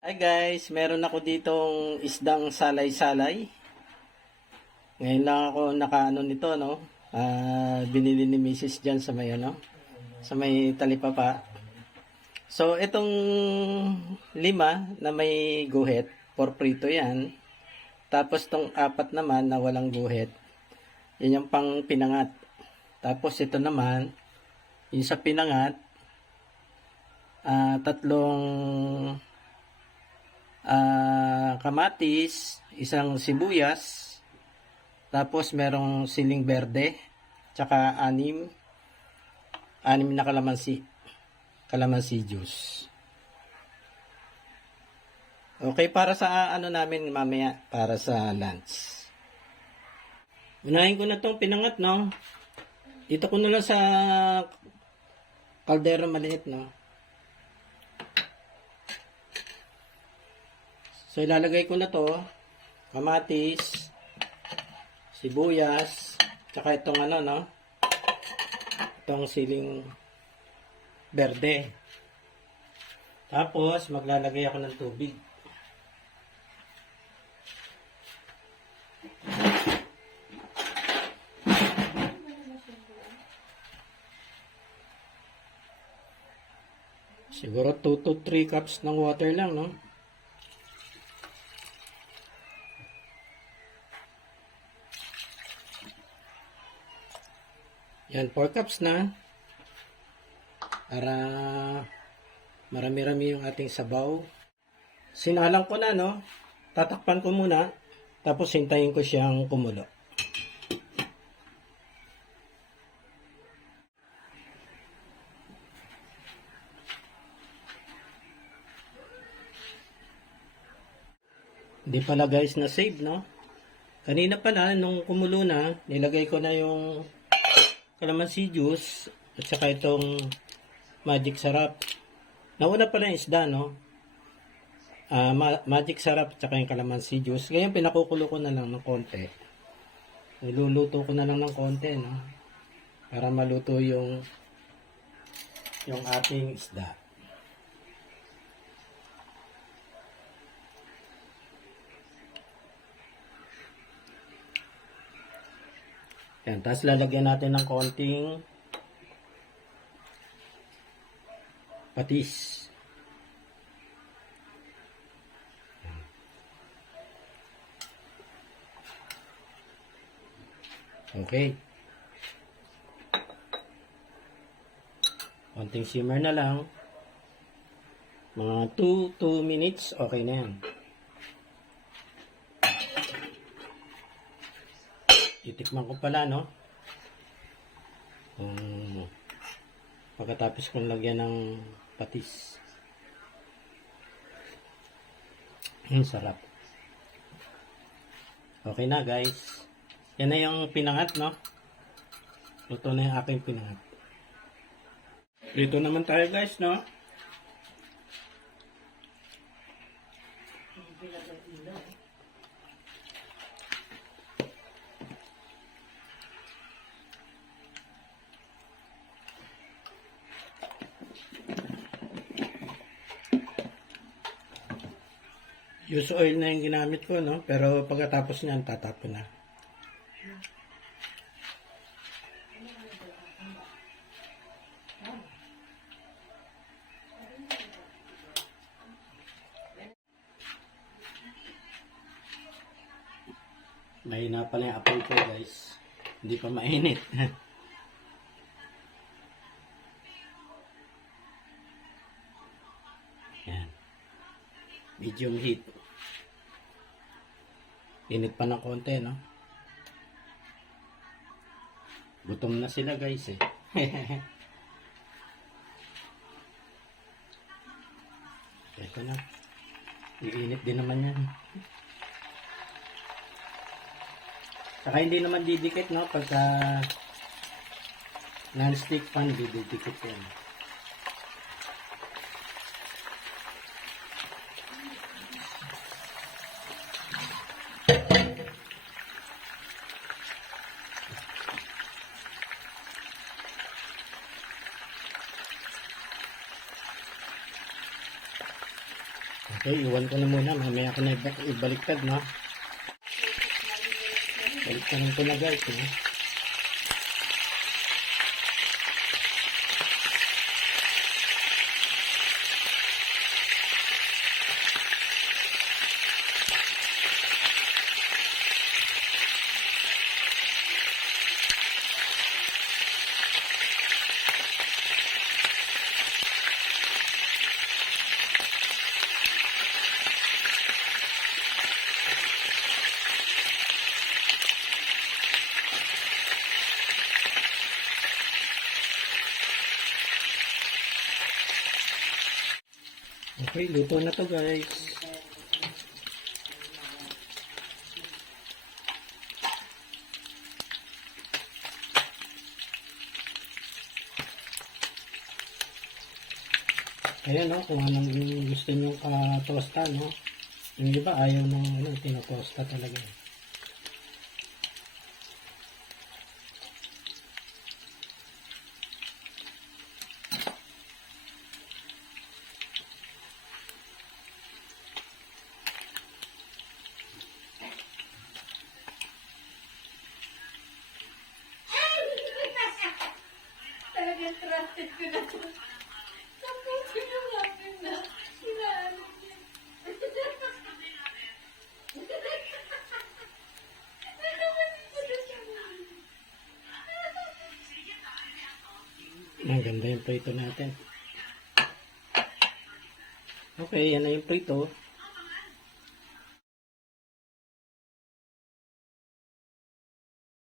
Hi guys, meron ako ditong isdang salay-salay. Ngayon lang ako nakaano nito, no? Binili ni Mrs. dyan sa may ano, sa may talipapa. So itong lima na may guhit, for prito yan. Tapos tong apat naman na walang guhit, yan yung pang pinangat. Tapos ito naman, yung sa pinangat, tatlong kamatis, isang sibuyas, tapos merong siling berde, tsaka anim na kalamansi juice. Okay, para sa ano namin mamaya, para sa lunch. Unahin ko na tong pinangat, no? Dito ko na lang sa kaldero maliit, no? So, ilalagay ko na to, kamatis, sibuyas, tsaka itong ano, no? Itong siling berde. Tapos, maglalagay ako ng tubig. Siguro 2 to 3 cups ng water lang, no? Yan, 4 cups na. Para marami-rami yung ating sabaw. Sinalang ko na, no? Tatakpan ko muna. Tapos hintayin ko siyang kumulo. Hindi pala guys na save, no? Kanina pala, nung kumulo na, nilagay ko na yung kalamansi juice at saka itong magic sarap. Nauna pala yung isda, no? Magic sarap at saka yung kalamansi juice. Ngayon pinakukulo ko na lang ng konti. Niluluto ko na lang ng konti, no? Para maluto yung ating isda. Yan, tapos lalagyan natin ng konting patis. Okay. Konting simmer na lang. Mga 2 minutes, okay na yan. Titikman ko pala, no? Pagkatapos kong lagyan ng patis. Sarap. Okay na, guys. Yan na yung pinangat, no? Luto na yung aking pinangat. Dito naman tayo, guys, no? Use oil na yung ginamit ko, no? Pero pagkatapos niyan, tatapon na. Mahina pala yung apoy ko, guys. Hindi pa mainit. Yan. Medium heat. Init pa ng konti, no? Gutom na sila, guys, eh. Ito na. Iinit din naman yan. Saka hindi naman didikit, no? Pagka non-stick pan, didikit yan. Okay, iwan ko na muna. Mamaya ko na ibaliktad, no? Baliktarin ko na guys, no? Okay, luto na to guys. Ayan, no, kung anong gusto nyo ka-tosta, no? Yung iba ayaw ng tinotosta talaga. Talagang trusted ko na ito. Tapusin yung namin na sinaano niya. Ang ganda yung prito natin. Okay, yan na yung prito.